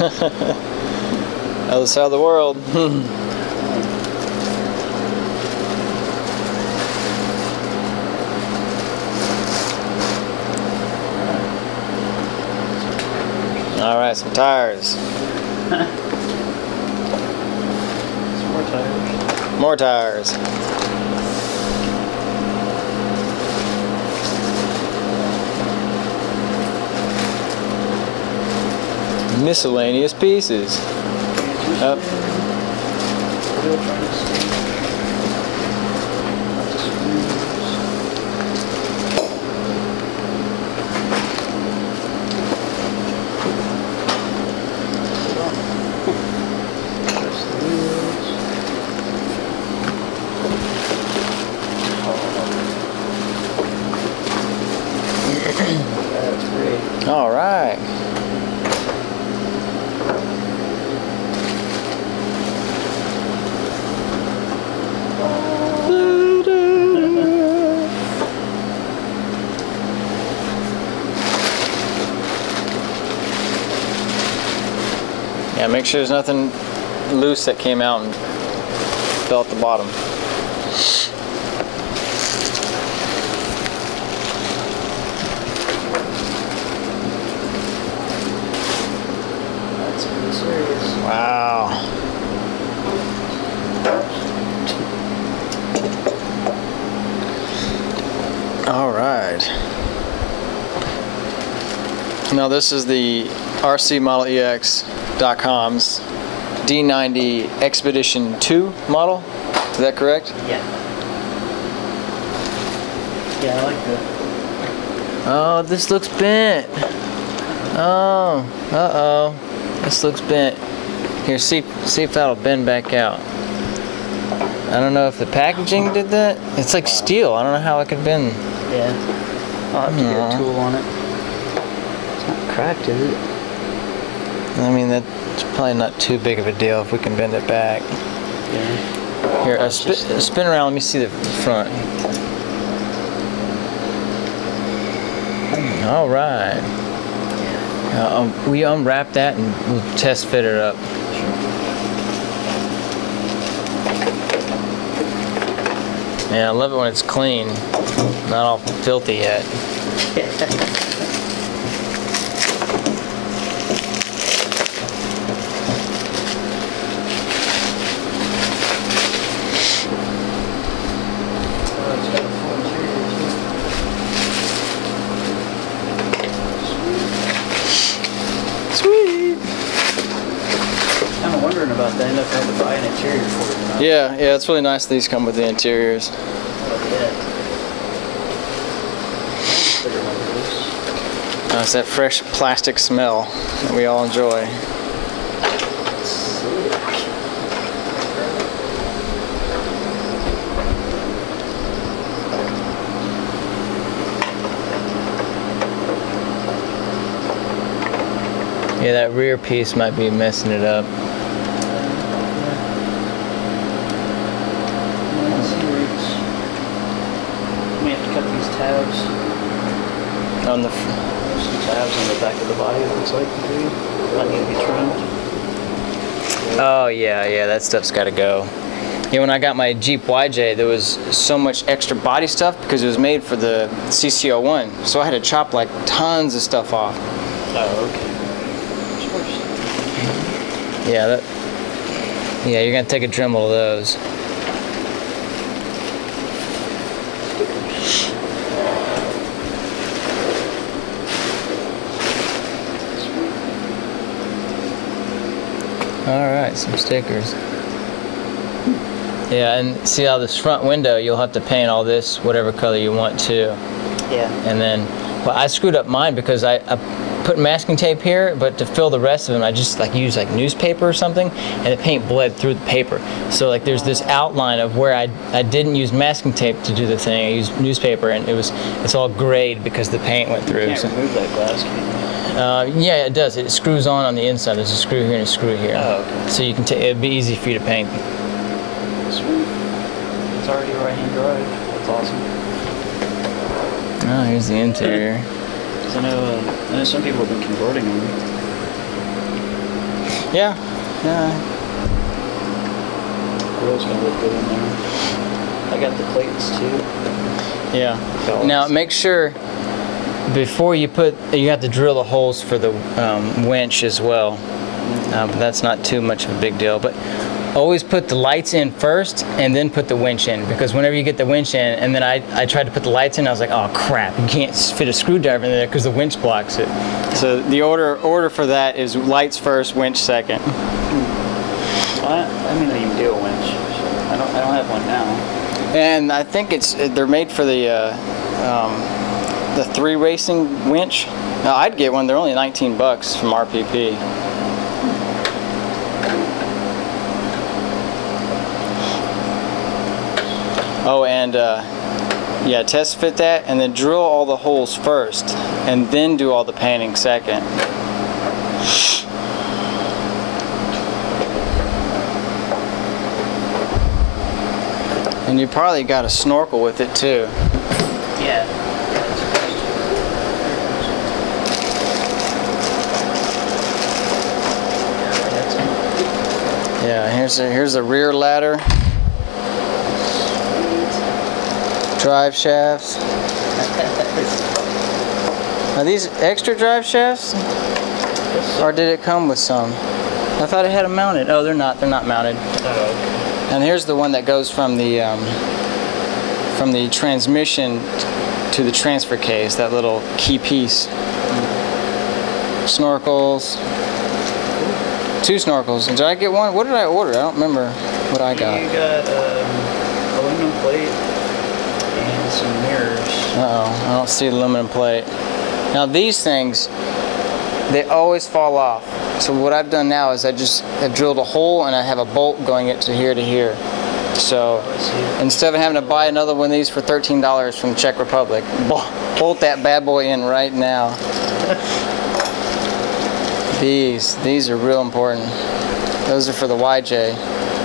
Other side of the world. Alright, some tires. More tires. More tires. Miscellaneous pieces. Up. All right. Yeah, make sure there's nothing loose that came out and fell at the bottom. That's pretty serious. Wow. All right. Now this is the RCMODELEx.com's D90 Expedition 2 model. Is that correct? Yeah. Yeah, I like that. Oh, this looks bent. Oh, uh-oh. This looks bent. Here, see if that'll bend back out. I don't know if the packaging did that. It's like steel. I don't know how it could bend. Yeah. I'll have to get a tool on it. It's not cracked, is it? I mean, that's probably not too big of a deal if we can bend it back. Yeah. Here, spin around. Let me see the front. All right. We unwrap that and we'll test fit it up. Yeah, I love it when it's clean, not all filthy yet. Sweet. I'm wondering about that. I end up having to buy an interior for it. Yeah, it's really nice these come with the interiors. It's that fresh plastic smell that we all enjoy. Yeah, that rear piece might be messing it up. We have to cut these tabs. On the There's some tabs on the back of the body, it looks like, maybe. Might need to be trimmed. Oh yeah, that stuff's got to go. Yeah, when I got my Jeep YJ, there was so much extra body stuff because it was made for the CC01, so I had to chop like tons of stuff off. Oh, okay. Yeah, you're gonna take a Dremel of those. Alright, some stickers. Yeah, and see how this front window, you'll have to paint all this whatever color you want to. Yeah. And then, well, I screwed up mine because I put masking tape here, but to fill the rest of them, I just used newspaper or something, and the paint bled through the paper. So there's this outline of where I didn't use masking tape to do the thing. I used newspaper, and it's all grayed because the paint went through. You can't remove that glass, can you? Yeah, it does. It screws on the inside. There's a screw here and a screw here. Oh, okay. So you can it'd be easy for you to paint. Sweet. It's already right-hand drive. That's awesome. Oh, here's the interior. I know some people have been converting them. Yeah. Yeah. Grill's gonna look good in there. I got the plates too. Yeah. Belts. Now make sure before you have to drill the holes for the winch as well. But that's not too much of a big deal. But always put the lights in first and then put the winch in, because whenever you get the winch in, and then I tried to put the lights in, I was like, oh crap, you can't fit a screwdriver in there because the winch blocks it. So the order for that is lights first, winch second. Well, I mean, I even do a winch. So I don't have one now. And I think they're made for the 3 racing winch. Now I'd get one. They're only 19 bucks from RPP. Oh, and yeah, test fit that, and then drill all the holes first, and then do all the painting second. And you probably got a snorkel with it too. Yeah. Yeah, here's a rear ladder. Drive shafts. Are these extra drive shafts? Or did it come with some? I thought it had them mounted. Oh, they're not mounted. Oh, And here's the one that goes from the transmission to the transfer case, that little key piece. Snorkels. 2 snorkels. Did I get one? What did I order? I don't remember what I got. You got aluminum plate and some mirrors. Uh-oh, I don't see the aluminum plate. Now these things, they always fall off. So what I've done now is I just have drilled a hole and I have a bolt going it to here to here. So instead of having to buy another one of these for $13 from the Czech Republic, bolt that bad boy in right now. These are real important. Those are for the YJ.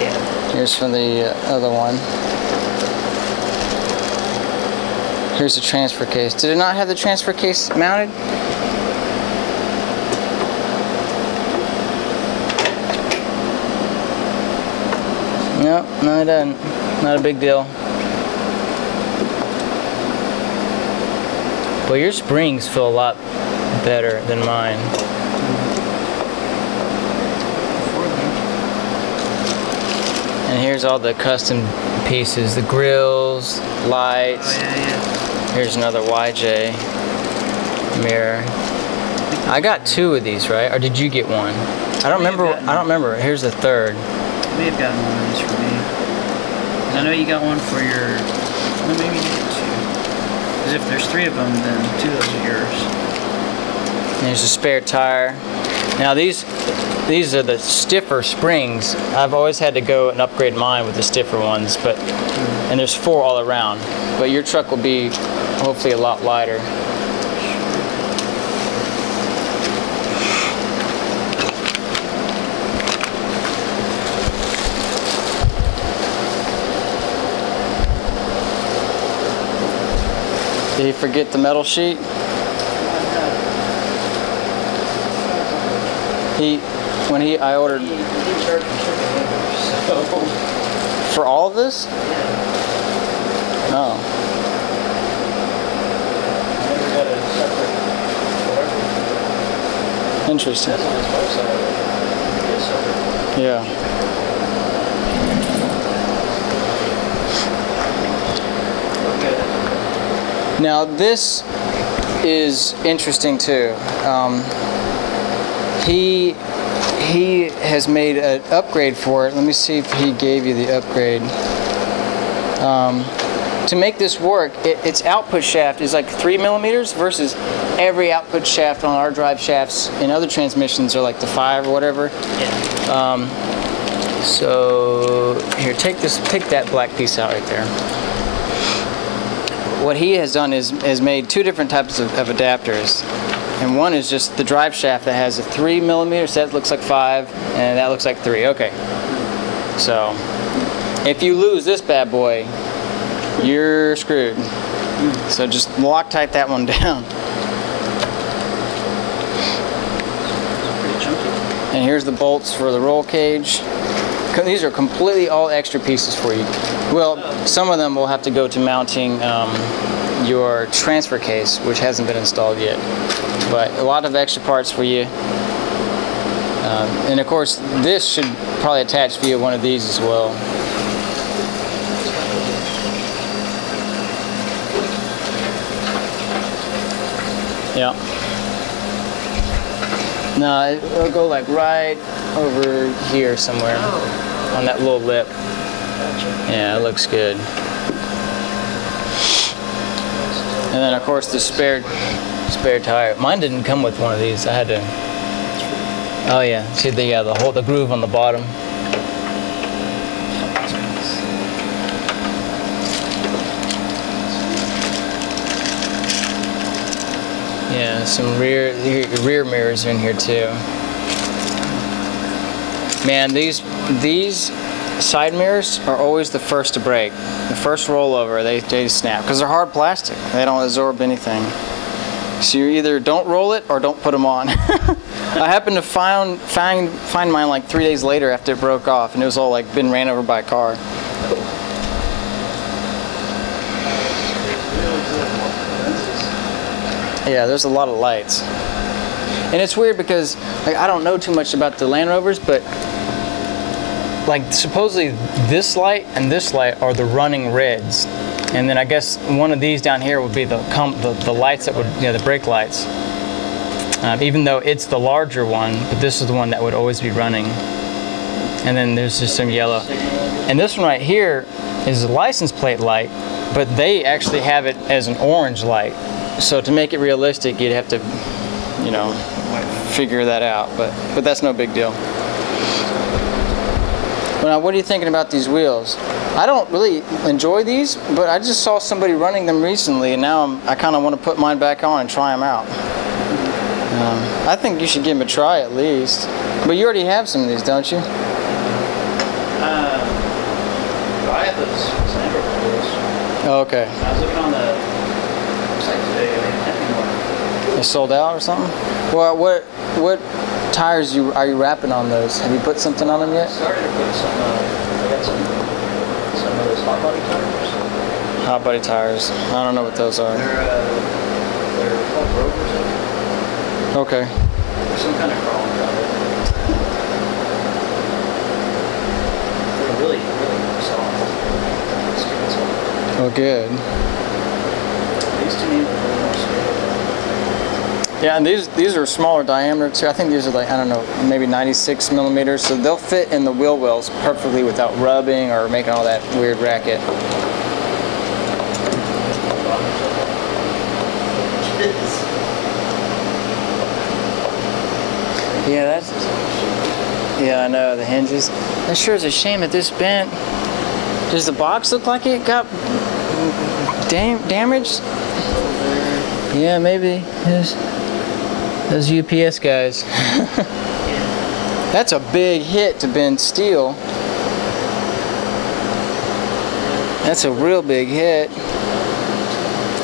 Yeah. Here's for the other one. Here's the transfer case. Did it not have the transfer case mounted? No, it doesn't. Not a big deal. Well, your springs feel a lot better than mine. And here's all the custom pieces, the grills, lights. Oh, yeah. Here's another YJ mirror. I got 2 of these, right? Or did you get one? I don't remember. Here's the 3rd. You may have gotten one of these for me. And I know you got one for your. Well, maybe you did 2. Because if there's 3 of them, then 2 of those are yours. There's a spare tire. Now these are the stiffer springs. I've always had to go and upgrade mine with the stiffer ones, and there's 4 all around. But your truck will be hopefully a lot lighter. Did he forget the metal sheet? I ordered. He charged me shipping, so. For all of this? Yeah. Oh. I never got a separate whatever. Interesting. That's on his website. It's separate. Yeah. Okay. Now this is interesting too. He has made an upgrade for it. Let me see if he gave you the upgrade. To make this work, its output shaft is like 3 millimeters versus every output shaft on our drive shafts in other transmissions are like the 5 or whatever. Yeah. So here, take that black piece out right there. What he has done is made 2 different types of adapters. And one is just the drive shaft that has a 3 millimeter, so that looks like 5, and that looks like 3. Okay. So, if you lose this bad boy, you're screwed. So just Loctite that one down. Pretty chunky. And here's the bolts for the roll cage. These are completely all extra pieces for you. Well, some of them will have to go to mounting your transfer case, which hasn't been installed yet. But a lot of extra parts for you. And of course, this should probably attach via one of these as well. Yeah. No, it'll go like right over here somewhere on that little lip. Yeah, it looks good. And then of course the spare tire. Mine didn't come with one of these. I had to. Oh yeah, see the groove on the bottom. Yeah, some rear mirrors are in here too. Man, these side mirrors are always the first to break. The first rollover, they snap because they're hard plastic. They don't absorb anything. So you either don't roll it or don't put them on. I happened to find mine like 3 days later after it broke off, and it was all like been ran over by a car. Yeah, there's a lot of lights. And it's weird because like, I don't know too much about the Land Rovers, but like supposedly this light and this light are the running reds. And then I guess one of these down here would be the lights that would, the brake lights. Even though it's the larger one, but this is the one that would always be running. And then there's just some yellow. And this one right here is a license plate light, but they actually have it as an orange light. So to make it realistic, you'd have to, figure that out. But that's no big deal. Well, now, what are you thinking about these wheels? I don't really enjoy these, but I just saw somebody running them recently, and now I kind of want to put mine back on and try them out. I think you should give them a try at least. But you already have some of these, don't you? I have those Snorkel wheels. Oh, okay. I was looking on the website today. They didn't have any more. They sold out or something? Well, what tires are you wrapping on those? Have you put something on them yet? I started to put some. I got some of those hot body tires. Hot body tires. I don't know what those are. They're called rovers. Okay. There's some kind of crawling around it. They're really, really soft. Oh, good. These to me look a little more stable. Yeah, and these are smaller diameter too. I think these are like, I don't know, maybe 96 millimeters. So they'll fit in the wheel wells perfectly without rubbing or making all that weird racket. Yeah, I know, the hinges. That sure is a shame that this bent. Does the box look like it got damaged? Yeah, maybe. Those UPS guys. That's a big hit to bend steel. That's a real big hit.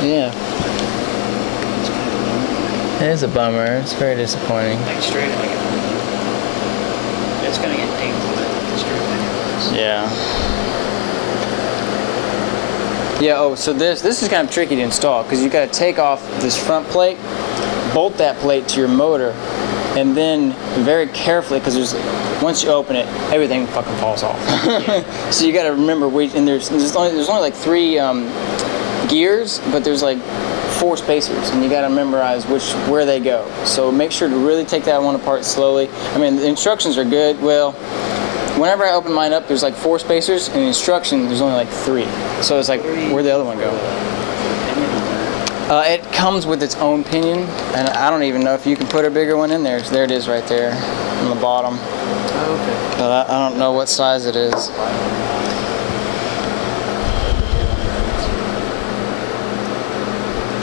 Yeah. It is a bummer. It's very disappointing. Like straight like it's gonna get dinged with it straight anyways. Yeah. Yeah, oh, so this is kind of tricky to install because you got to take off this front plate, bolt that plate to your motor, and then very carefully, because once you open it, everything fucking falls off. Yeah. So you got to remember, and there's only like 3 gears, but there's like 4 spacers, and you got to memorize where they go. So make sure to really take that one apart slowly. I mean, the instructions are good. Well, whenever I open mine up, there's like 4 spacers, and the instruction there's only like 3. So it's like, where'd the other one go? It comes with its own pinion, and I don't even know if you can put a bigger one in there. There it is right there on the bottom. Oh, okay. But I don't know what size it is.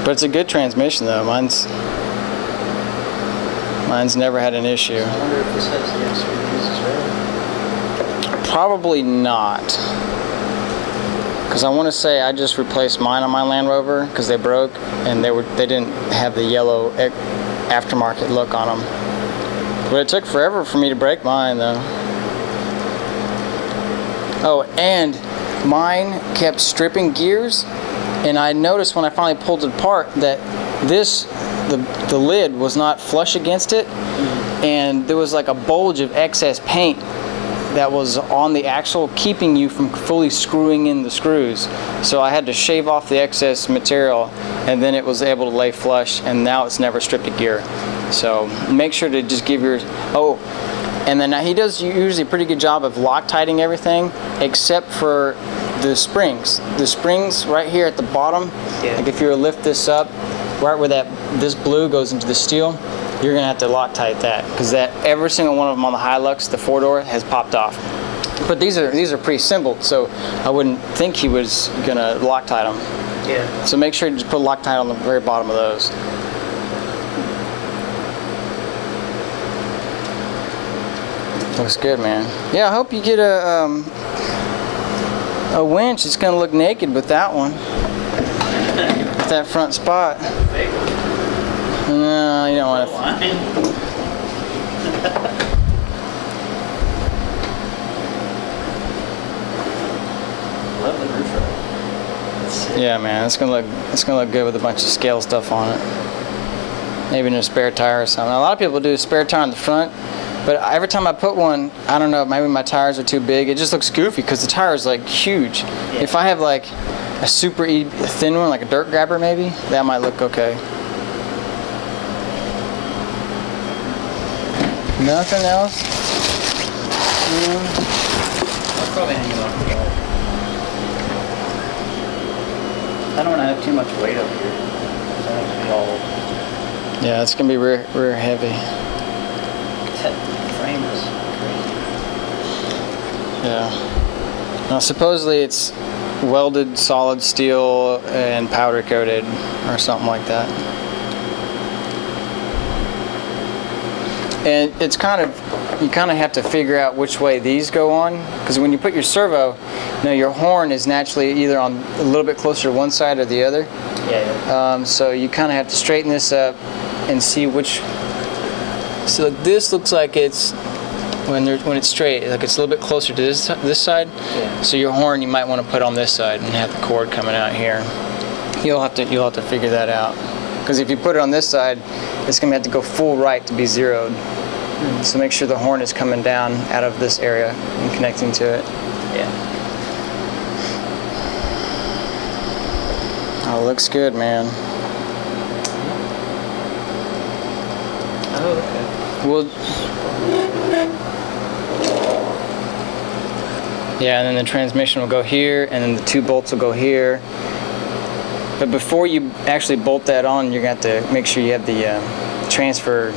But it's a good transmission though. Mine's never had an issue. I wonder if this has the extra pieces, right? Probably not. Because I want to say I just replaced mine on my Land Rover because they broke and they didn't have the yellow aftermarket look on them. But it took forever for me to break mine though. Oh, and mine kept stripping gears, and I noticed when I finally pulled it apart that the lid was not flush against it, and there was like a bulge of excess paint that was on the axle, keeping you from fully screwing in the screws. So I had to shave off the excess material, and then it was able to lay flush, and now it's never stripped a gear. So make sure to just give your, oh, and then he does usually a pretty good job of Loctiting everything, except for the springs. The springs right here at the bottom, like if you were to lift this up, right where this blue goes into the steel, you're gonna have to Loctite that, because every single one of them on the Hilux, the 4-door, has popped off. But these are pre-assembled, so I wouldn't think he was gonna Loctite them. Yeah. So make sure you just put Loctite on the very bottom of those. Looks good, man. Yeah, I hope you get a winch. It's gonna look naked with that one. With that front spot. No, you don't want to. Love the roof rack. Yeah, man, it's gonna look good with a bunch of scale stuff on it. Maybe in a spare tire or something. A lot of people do a spare tire on the front, but every time I put one, I don't know, maybe my tires are too big. It just looks goofy because the tire is like huge. Yeah. If I have like a super thin one, like a dirt grabber maybe, that might look okay. Nothing else? I'll probably hang it off the wall. I don't want to have too much weight up here. I don't want to be all... Yeah, it's going to be rear heavy. That frame is crazy. Yeah. Now supposedly it's welded solid steel and powder coated or something like that. And it's you kind of have to figure out which way these go on, because when you put your servo, your horn is naturally either on a little bit closer to one side or the other. Yeah. So you kind of have to straighten this up and see which. So this looks like it's when it's straight, like it's a little bit closer to this side. Yeah. So your horn you might want to put on this side and have the cord coming out here. You'll have to figure that out, because if you put it on this side, it's going to have to go full right to be zeroed. So make sure the horn is coming down out of this area and connecting to it. Yeah. Oh, looks good, man. Oh, okay. Well, yeah, and then the transmission will go here, and then the 2 bolts will go here. But before you actually bolt that on, you're going to have to make sure you have the transfer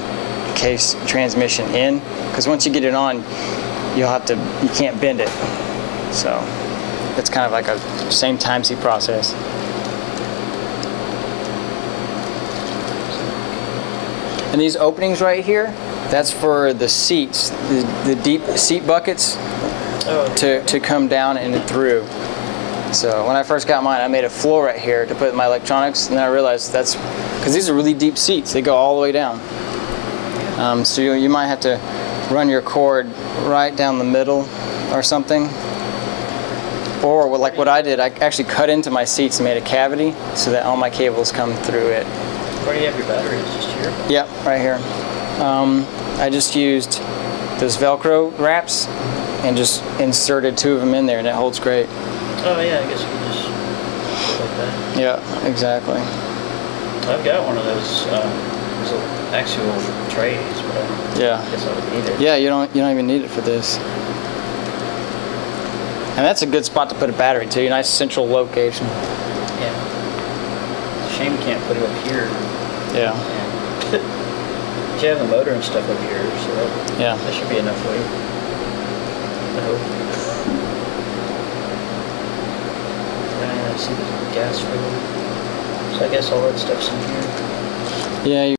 case transmission in, because once you get it on, you can't bend it. So it's kind of like a same timesy process. And these openings right here, that's for the seats, the deep seat buckets to come down and through. So when I first got mine, I made a floor right here to put my electronics, and then I realized that's because these are really deep seats. They go all the way down. So you might have to run your cord right down the middle or something. Or like what I did, I actually cut into my seats and made a cavity so that all my cables come through it. Where do you have your batteries? Just here? Yep, right here. I just used those Velcro wraps and just inserted 2 of them in there, and it holds great. Oh yeah, I guess you can just put it like that. Yeah, exactly. I've got one of those actual trays, but I guess I would need it. Yeah, you don't even need it for this. And that's a good spot to put a battery too. A nice central location. Yeah. It's a shame you can't put it up here. Yeah. But you have the motor and stuff up here, so that should be enough weight. I hope. I see the gas filler. So I guess all that stuff's in here. Yeah.